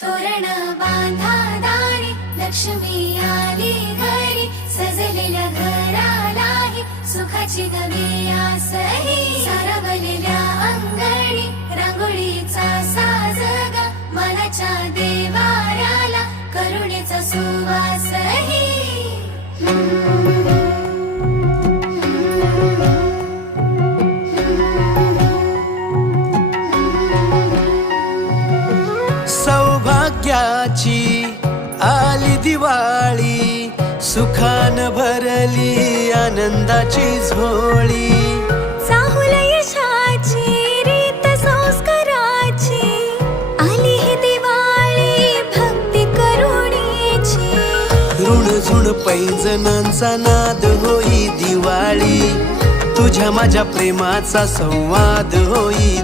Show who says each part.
Speaker 1: तोरण बांधा दारी लक्ष्मी आली घरी सजलेल्या घरालाही सुखाची गवी सही सरवलेल्या अंगणी रांगोळीचा साजगा मनाच्या देवाऱ्याला करुणेचा सुवासही
Speaker 2: सौभाग्याची आली दिवाळी सुखान भरली आनंदाची झोळी.
Speaker 1: चाहुल यशाची रीत संस्काराची आली ही दिवाळी भक्ती करुणेची.
Speaker 2: ऋण झुण पैंजणांचा नाद होई दिवाळी तुझ्या माझ्या प्रेमाचा संवाद होई